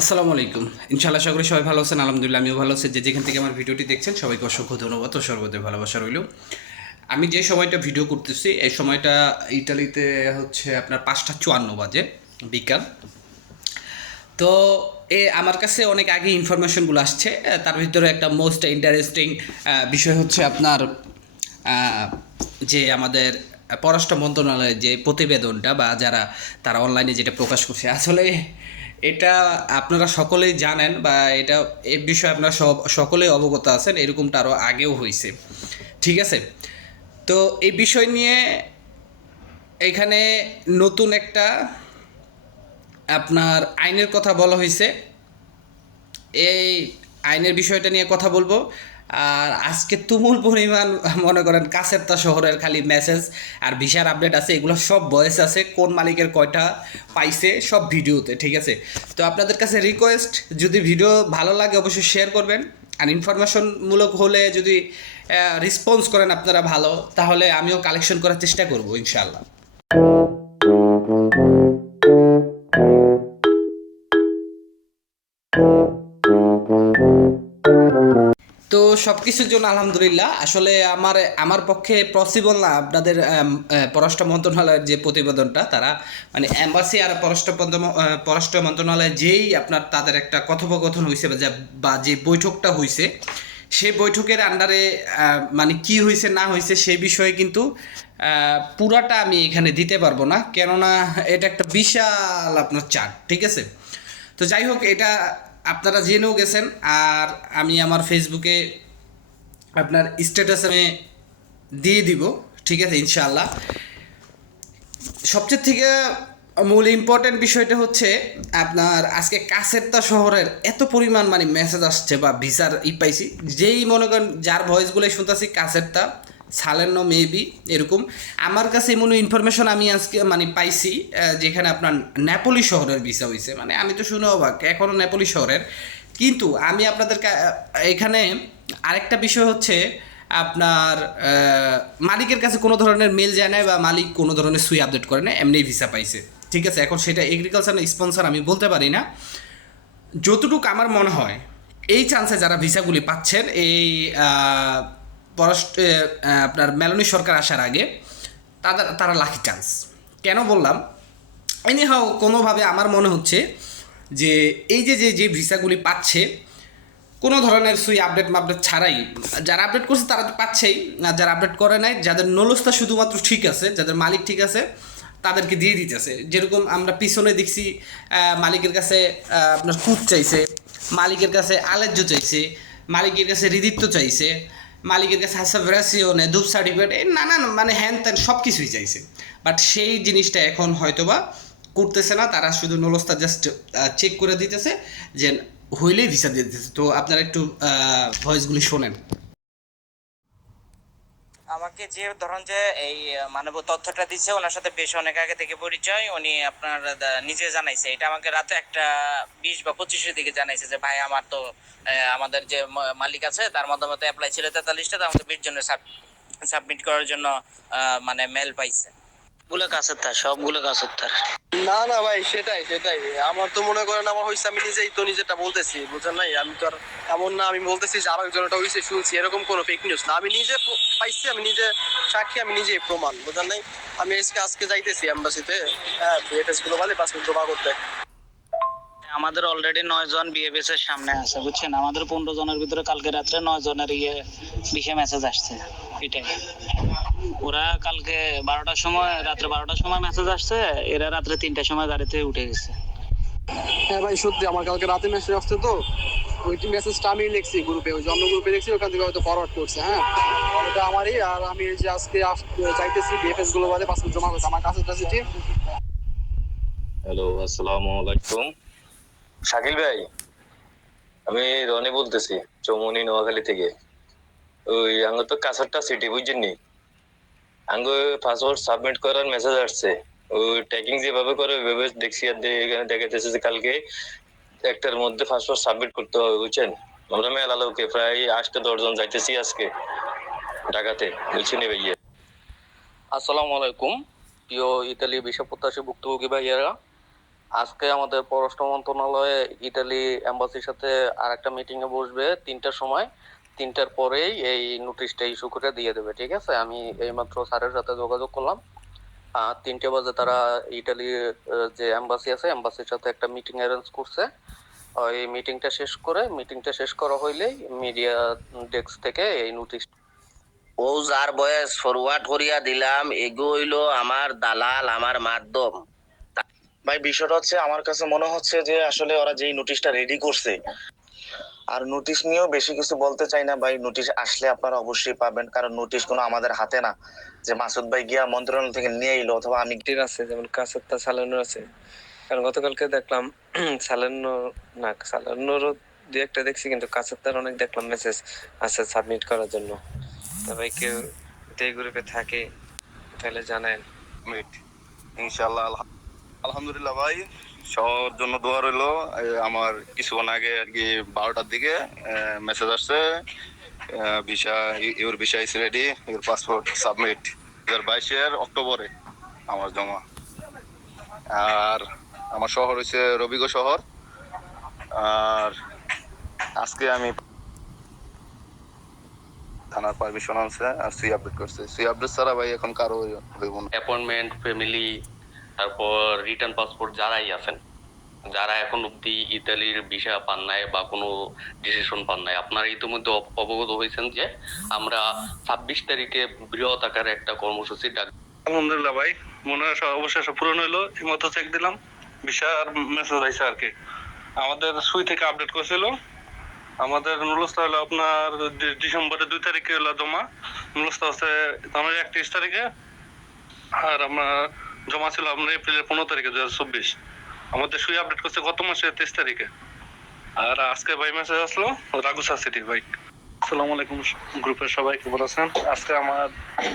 আসসালামু আলাইকুম। ইনশাআল্লাহ করি সবাই ভালো আছেন, আলহামদুলিল্লাহ আমিও ভালো আছি। যে যেখান থেকে আমার ভিডিওটি দেখছেন, সবাইকে অসংখ্য ধন্যবাদ ও সর্বদা ভালোবাসা রইল। আমি যে সময়টা ভিডিও করতেছি, এই সময়টা ইটালিতে হচ্ছে আপনার পাঁচটা চুয়ান্ন বাজে বিকাল। তো এ আমার কাছে অনেক আগে ইনফরমেশনগুলো আসছে তার ভিতরে একটা মোস্ট ইন্টারেস্টিং বিষয় হচ্ছে আপনার যে আমাদের পররাষ্ট্র মন্ত্রণালয়ের যে প্রতিবেদনটা বা যারা তারা অনলাইনে যেটা প্রকাশ করছে, আসলে এটা আপনারা সকলেই জানেন বা এটা এই বিষয়ে আপনারা সব, সকলেই অবগত আছেন, এরকমটা আরও আগেও হয়েছে। ঠিক আছে? তো এই বিষয় নিয়ে এখানে নতুন একটা আপনার আইনের কথা বলা হয়েছে। এই আইনের বিষয়টা নিয়ে কথা বলব। আর আজকে তুমুল পরিমাণ, মনে করেন কাছেরতা শহরের খালি মেসেজ আর ভিসার আপডেট আছে, এগুলো সব বয়স আছে, কোন মালিকের কয়টা পাইছে, সব ভিডিওতে ঠিক আছে? তো আপনাদের কাছে রিকোয়েস্ট যদি ভিডিও ভালো লাগে অবশ্যই শেয়ার করবেন। আর ইনফরমেশনমূলক হলে যদি রেসপন্স করেন আপনারা ভালো, তাহলে আমিও কালেকশন করার চেষ্টা করব ইনশাল্লাহ সব কিছুর জন্য আলহামদুলিল্লাহ। আসলে আমার আমার পক্ষে পসিবল না আপনাদের পররাষ্ট্র মন্ত্রণালয়ের যে প্রতিবেদনটা, তারা মানে অ্যাম্বাসি আর পররাষ্ট্র পররাষ্ট্র মন্ত্রণালয়ে যেই আপনার তাদের একটা কথোপকথন হয়েছে বা যে বৈঠকটা হয়েছে সেই বৈঠকের আন্ডারে মানে কি হয়েছে না হয়েছে সেই বিষয়ে কিন্তু পুরাটা আমি এখানে দিতে পারব না। কেননা এটা একটা বিশাল আপনার চার্ট, ঠিক আছে? তো যাই হোক, এটা আপনারা জেনেও গেছেন। আর আমি আমার ফেসবুকে আপনার স্ট্যাটাস আমি দিয়ে দিব, ঠিক আছে, ইনশাআল্লাহ। সবচেয়ে থেকে মূল ইম্পর্টেন্ট বিষয়টা হচ্ছে আপনার আজকে কাছেরতা শহরের এত পরিমাণ মানে মেসেজ আসছে বা ভিসার ই পাইছি, যেই মনে করেন যার ভয়েসগুলো শুনতেছি কাছেরতা, সালেন্ন মেবি এরকম। আমার কাছে এমন ইনফরমেশন আমি আজকে মানে পাইছি যেখানে আপনার নেপোলি শহরের ভিসা হয়েছে মানে আমি তো শুনে অবাক এখনও নেপোলি শহরের। কিন্তু আমি আপনাদের এখানে আরেকটা বিষয় হচ্ছে আপনার মালিকের কাছে কোনো ধরনের মেল যায় না বা মালিক কোনো ধরনের সুই আপডেট করে না এমনি ভিসা পাইছে। ঠিক আছে? এখন সেটা এগ্রিকালচার স্পন্সর আমি বলতে পারি না। যতটুকু আমার মনে হয়, এই চান্সে যারা ভিসাগুলি পাচ্ছেন, এই পররাষ্ট্র আপনার মেলনি সরকার আসার আগে, তাদের, তারা লাকি চান্স কেন বললাম? এনিহাও কোনোভাবে আমার মনে হচ্ছে যে এই যে যে যে ভিসাগুলি পাচ্ছে, কোনো ধরনের সুই আপডেট মাপডেট ছাড়াই, যারা আপডেট করছে তারা তো পাচ্ছেই, আর যারা আপডেট করে নাই, যাদের নলস্তা শুধুমাত্র ঠিক আছে, যাদের মালিক ঠিক আছে, তাদেরকে দিয়ে দিতেছে। যেরকম আমরা পিছনে দেখছি মালিকের কাছে আপনার কুপ চাইছে, মালিকের কাছে আলেজ্য চাইছে, মালিকের কাছে হৃদিত্ব চাইছে, মালিকের কাছে হাসা ভ্যারাসিওনে ধূপ সার্টিফিকেট এই নানান মানে হ্যান ত্যান সব কিছুই চাইছে। বাট সেই জিনিসটা এখন হয়তোবা করতেছে না, তারা শুধু নলস্তা জাস্ট চেক করে দিতেছে যে হইলেই ভিসা দিয়ে দিতেছে। তো আপনারা একটু ভয়েসগুলি শোনেন। আমাকে যে ধরুন যে এই মানব তথ্যটা দিচ্ছে ওনার সাথে বেশ অনেক আগে থেকে পরিচয়, উনি আপনার নিজে জানাইছে। এটা আমাকে রাতে একটা বিশ বা পঁচিশের দিকে জানাইছে যে, ভাই, আমার তো আমাদের যে মালিক আছে, তার মাধ্যমে তো অ্যাপ্লাই ছিল তেতাল্লিশটা তো আমাকে বিশ জনের সাবমিট করার জন্য মানে মেল পাইছে। গুলো কাছের তার সবগুলো কাছের তার। না না ভাই সেটাই সেটাই। আমার তো মনে করেন আমার আমি নিজেই তো নিজেরটা বলতেছি বুঝলেন নাই? আমি তো আর এমন না আমি বলতেছি যে শুনছি এরকম কোনো ফেক নিউজ না। আমি নিজে পাইছি আমি নিজে সাক্ষী আমি নিজে প্রমাণ বুঝলেন নাই? আমি আজকে আজকে যাইতেছি এম্বাসিতে হ্যাঁ বিএফএস গ্লোবালে পাসপোর্ট জমা করতে। আমাদের অলরেডি নয় জন বিএফএস এর সামনে আছে বুঝছেন? আমাদের পনেরো জনের ভিতরে কালকে রাত্রে নয় জনের ইয়ে বিশে মেসেজ আসছে এটাই। ওরা কালকে বারোটার সময় রাত্রে বারোটার সময় মেসেজ আসছে এরা রাত্রে তিনটার সময় গাড়িতে উঠে গেছে। হ্যাঁ ভাই সত্যি আমার কালকে রাতে মেসেজ আসছে তো। ওই মেসেজটা আমি লিখছি গ্রুপে ওই জন্য গ্রুপে লিখছি ওখান থেকে হয়তো ফরওয়ার্ড করছে হ্যাঁ। ওটা আমারই আর আমি এই যে আজকে আস- যাইতেছি বিএফএস গ্লোবালে পাসপোর্ট জমা করতে আমার কাছে কাছে ঠিক হ্যালো আসসালামু আলাইকুম। শাকিল ভাই আমি রনি বলতেছি চৌমনি নোয়াখালী থেকে। ওই আঙ্গ তো কাছারটা সিটি বুঝছেন নি আঙ্গ পাসওয়ার্ড সাবমিট করার মেসেজ আসছে। ওই ট্যাকিং যেভাবে করে, ওইভাবে দেখছি আর এখানে দেখাতেছে যে কালকে একটার মধ্যে পাসওয়ার্ড সাবমিট করতে হবে, বুঝছেন? আমরা মেলা লোকে প্রায় আটটা দশজন যাইতেছি আজকে ঢাকাতে। বুঝছেন ভাইয়া। আসসালামু আলাইকুম। প্রিয় ইতালি বিষয় প্রত্যাশী ভুক্তভোগী ভাইয়েরা, আজকে আমাদের পররাষ্ট্র মন্ত্রণালয়ে ইটালি এম্বাসির সাথে আর একটা মিটিংয়ে বসবে তিনটার সময়। তিনটার পরেই এই নোটিশটা ইস্যু করে দিয়ে দেবে ঠিক আছে? আমি এইমাত্র স্যারের সাথে যোগাযোগ করলাম। তিনটে বাজে তারা ইটালির যে এম্বাসি আছে এম্বাসির সাথে একটা মিটিং অ্যারেঞ্জ করছে। ওই মিটিংটা শেষ করে মিটিংটা শেষ করা হইলেই মিডিয়া ডেস্ক থেকে এই নোটিশ ও যার বয়স ফরওয়ার্ড করিয়া দিলাম এগো হইল আমার দালাল আমার মাধ্যম। ভাই বিষয়টা হচ্ছে আমার কাছে মনে হচ্ছে যে আসলে ওরা যেই নোটিশটা রেডি করছে আর নোটিশ নিয়েও বেশি কিছু বলতে চাই না ভাই। নোটিশ আসলে আপনারা অবশ্যই পাবেন কারণ নোটিশ কোনো আমাদের হাতে না। যে মাসুদ ভাই গিয়া মন্ত্রণালয় থেকে নিয়ে এলো অথবা আমি টির আছে যেমন কাছেরটা সালানোর আছে। কারণ গতকালকে দেখলাম সালানো না সালানোরও দু একটা দেখছি কিন্তু কাছেরটার অনেক দেখলাম মেসেজ আছে সাবমিট করার জন্য। তবে কেউ এই গ্রুপে থাকে তাহলে জানেন মিট ইনশাল্লাহ আলহা- আলহামদুলিল্লাহ ভাই। সবার জন্য দোয়া রইল। আমার কিছুক্ষণ আগে আর কি বারোটার দিকে মেসেজ আসছে visa your visa is ready your passport submit দু হাজার বাইশের অক্টোবরে আমার জমা। আর আমার শহর হচ্ছে রবিগো শহর। আর আজকে আমি থানার পারমিশন আছে আর সুই আপডেট করছে। সুই আপডেট ছাড়া ভাই এখন কারও হইব না। অ্যাপয়েন্টমেন্ট ফ্যামিলি তারপর রিটার্ন পাসপোর্ট যারাই আছেন, যারা এখন অব্দি ইতালির ভিসা পান নাই বা কোনো ডিসিশন পান নাই, আপনারা ইতিমধ্যে অবগত হয়েছেন যে আমরা ছাব্বিশ তারিখে বৃহৎ আকারে একটা কর্মসূচি ডাক আলহামদুলিল্লাহ ভাই, মনে হয় সব পূরণ হইল মতো চেক দিলাম। ভিসা আর মেসেজ আইসে আর কি। আমাদের সুই থেকে আপডেট করছিল। আমাদের নুলস্তা হলো আপনার ডিসেম্বরের দুই তারিখে হলো জমা। নুলস্তা হচ্ছে জানুয়ারি একত্রিশ তারিখে। আর আমরা জমা ছিল আপনার এপ্রিলের পনেরো তারিখে দু হাজার চব্বিশ আমাদের সুই আপডেট করছে গত মাসে তেইশ তারিখে। আর আজকে ভাই মেসেজ আসলো রাগুসা সিটি ভাই। আসসালামু আলাইকুম গ্রুপের সবাই কেমন আছেন? আজকে আমার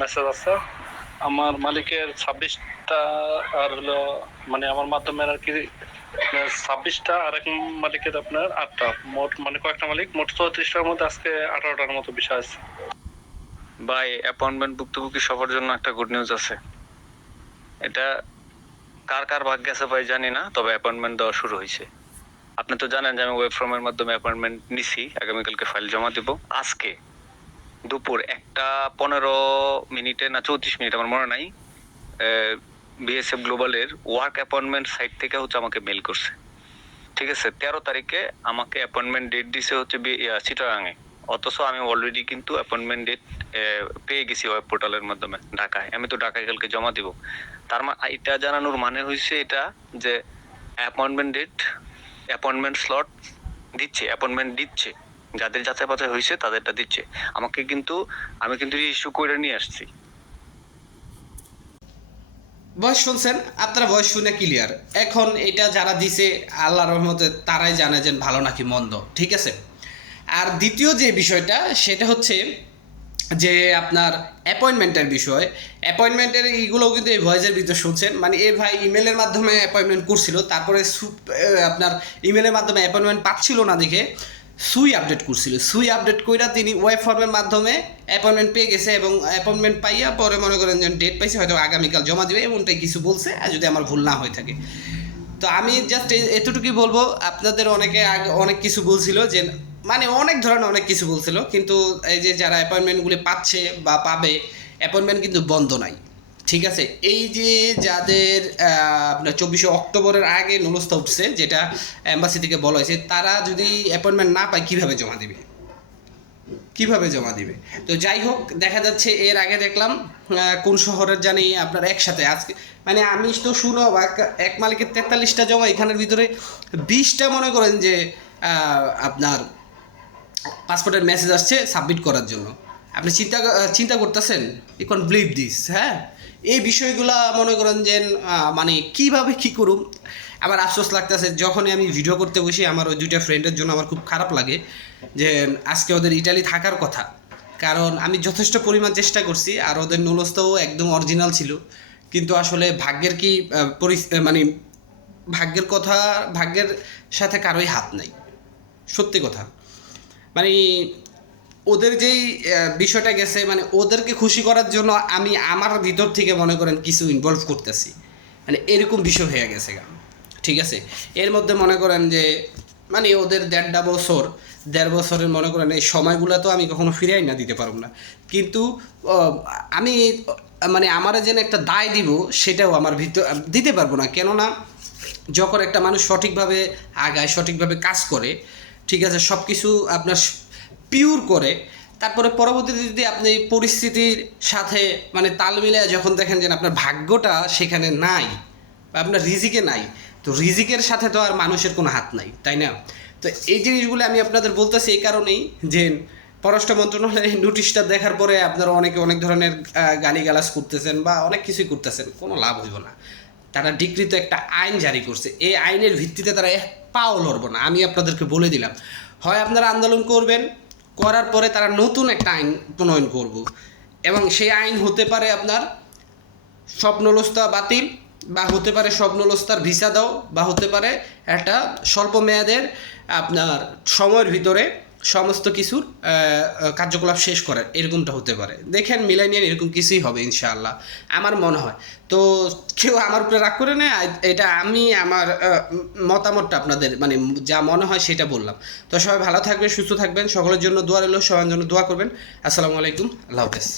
মেসেজ আছে। আমার মালিকের ছাব্বিশটা আর হলো মানে আমার মাধ্যমে আর কি ছাব্বিশটা আর এক মালিকের আপনার আটটা। মোট মানে কয়েকটা মালিক মোট চৌত্রিশটার মধ্যে আজকে আঠারোটার মতো বিষয় আছে। ভাই অ্যাপয়েন্টমেন্ট ভুক্তভোগী সবার জন্য একটা গুড নিউজ আছে। এটা কার কার ভাগ্য আছে ভাই জানি না, তবে অ্যাপয়েন্টমেন্ট দেওয়া শুরু হয়েছে। আপনি তো জানেন যে আমি ওয়েব ফর্মের মাধ্যমে অ্যাপয়েন্টমেন্ট নিছি, আগামীকালকে ফাইল জমা দিব। আজকে দুপুর একটা পনেরো মিনিটে না চৌত্রিশ মিনিট আমার মনে নাই বিএসএফ গ্লোবালের ওয়ার্ক অ্যাপয়েন্টমেন্ট সাইট থেকে হচ্ছে আমাকে মেল করছে। ঠিক আছে, তেরো তারিখে আমাকে অ্যাপয়েন্টমেন্ট ডেট দিছে হচ্ছে চিটাগাঙে। অথচ আমি অলরেডি কিন্তু অ্যাপয়েন্টমেন্ট ডেট পেয়ে গেছি ওয়েব পোর্টালের মাধ্যমে, ঢাকায়। আমি তো ঢাকায় কালকে জমা দিব। তার মানে এটা জানানোর মানে হয়েছে এটা যে অ্যাপয়েন্টমেন্ট ডেট অ্যাপয়েন্টমেন্ট স্লট দিচ্ছে অ্যাপয়েন্টমেন্ট দিচ্ছে। যাদের যাচাই বাছাই হয়েছে তাদেরটা দিচ্ছে। আমাকে কিন্তু, আমি কিন্তু ইস্যু করে নিয়ে আসছি। বয়স শুনছেন? আপনারা বয়স শুনে ক্লিয়ার এখন এটা যারা দিছে আল্লাহ রহমতে তারাই জানে যে ভালো নাকি মন্দ। ঠিক আছে? আর দ্বিতীয় যে বিষয়টা, সেটা হচ্ছে যে আপনার অ্যাপয়েন্টমেন্টের বিষয়। অ্যাপয়েন্টমেন্টের এইগুলোও কিন্তু এই ভয়েসের ভিতরে শুনছেন। মানে এ ভাই ইমেলের মাধ্যমে অ্যাপয়েন্টমেন্ট করছিল, তারপরে আপনার ইমেলের মাধ্যমে অ্যাপয়েন্টমেন্ট পাচ্ছিল না দেখে সুই আপডেট করছিল। সুই আপডেট কইরা তিনি ওয়েব ফর্মের মাধ্যমে অ্যাপয়েন্টমেন্ট পেয়ে গেছে এবং অ্যাপয়েন্টমেন্ট পাইয়া পরে মনে করেন যে ডেট পাইছে, হয়তো আগামীকাল জমা দিবে এমনটাই কিছু বলছে, আর যদি আমার ভুল না হয়ে থাকে। তো আমি জাস্ট এতটুকুই বলব, আপনাদের অনেকে আগে, অনেক কিছু বলছিল যে মানে অনেক ধরনের অনেক কিছু বলছিল, কিন্তু এই যে যারা অ্যাপয়েন্টমেন্টগুলি পাচ্ছে বা পাবে অ্যাপয়েন্টমেন্ট কিন্তু বন্ধ নাই। ঠিক আছে? এই যে যাদের আপনার চব্বিশে অক্টোবরের আগে নুলস্থা উঠছে, যেটা অ্যাম্বাসি থেকে বলা হয়েছে, তারা যদি অ্যাপয়েন্টমেন্ট না পায়, কীভাবে জমা দিবে? কীভাবে জমা দিবে? তো যাই হোক, দেখা যাচ্ছে এর আগে দেখলাম কোন শহরের জানি আপনার একসাথে আজকে মানে আমি তো শুনো, এক- মালিকের তেতাল্লিশটা জমা, এখানের ভিতরে বিশটা মনে করেন যে আপনার পাসপোর্টের মেসেজ আসছে সাবমিট করার জন্য। আপনি চিন্তা চিন্তা করতেছেন? ইউ ক্যান বিলিভ দিস হ্যাঁ? এই বিষয়গুলা মনে করেন যে মানে কীভাবে কি করুম? আমার আফসোস লাগতেছে, যখনই আমি ভিডিও করতে বসি, আমার ওই দুইটা ফ্রেন্ডের জন্য আমার খুব খারাপ লাগে যে, আজকে ওদের ইটালি থাকার কথা। কারণ আমি যথেষ্ট পরিমাণ চেষ্টা করছি, আর ওদের নুলস্থও একদম অরিজিনাল ছিল। কিন্তু আসলে ভাগ্যের কি মানে ভাগ্যের কথা, ভাগ্যের সাথে কারোই হাত নাই। সত্যি কথা। মানে ওদের যেই বিষয়টা গেছে মানে ওদেরকে খুশি করার জন্য আমি আমার ভিতর থেকে মনে করেন কিছু ইনভলভ করতেছি। মানে এরকম বিষয় হয়ে গেছে গা। ঠিক আছে? এর মধ্যে মনে করেন যে মানে ওদের দেড়টা বছর, দেড় বছরের মনে করেন এই সময়গুলো তো আমি কখনো ফিরাই না, দিতে পারব না। কিন্তু আমি মানে আমার যেন একটা দায় দিব, সেটাও আমার ভিতর, দিতে পারব না। কেননা, যখন একটা মানুষ সঠিকভাবে আগায়, সঠিকভাবে কাজ করে ঠিক আছে সব কিছু আপনার পিওর করে। তারপরে পরবর্তীতে যদি আপনি পরিস্থিতির সাথে মানে তাল মিলিয়ে যখন দেখেন যে আপনার ভাগ্যটা সেখানে নাই, বা আপনার রিজিকে নাই, তো রিজিকের সাথে তো আর মানুষের কোনো হাত নাই, তাই না? তো এই জিনিসগুলো আমি আপনাদের বলতেছি এই কারণেই যে পররাষ্ট্র মন্ত্রণালয়ের নোটিশটা দেখার পরে আপনারা অনেকে অনেক ধরনের গালিগালাজ করতেছেন বা অনেক কিছুই করতেছেন, কোনো লাভ হইব না। তারা ডিক্রিত একটা আইন জারি করছে। এই আইনের ভিত্তিতে তারা পাও লড়বো না, আমি আপনাদেরকে বলে দিলাম। হয় আপনারা আন্দোলন করবেন, করার পরে তারা নতুন একটা আইন প্রণয়ন করব। এবং সেই আইন হতে পারে আপনার স্বপ্নলস্তা বাতিল, বা হতে পারে স্বপ্নলস্তার ভিসা দাও, বা হতে পারে একটা স্বল্প মেয়াদের আপনার সময়ের ভিতরে সমস্ত কিছুর কার্যকলাপ শেষ করার, এরকমটা হতে পারে। দেখেন মিলানিয়ান এরকম কিছুই হবে, ইনশাআল্লাহ, আমার মনে হয়। তো কেউ আমার উপরে রাগ করে নেয়, এটা আমি আমার মতামতটা আপনাদের মানে যা মনে হয় সেটা বললাম। তো সবাই ভালো থাকবেন, সুস্থ থাকবেন, সকলের জন্য দোয়া রইল, সবার জন্য দোয়া করবেন। আসসালামু আলাইকুম, আল্লাহ হাফেজ।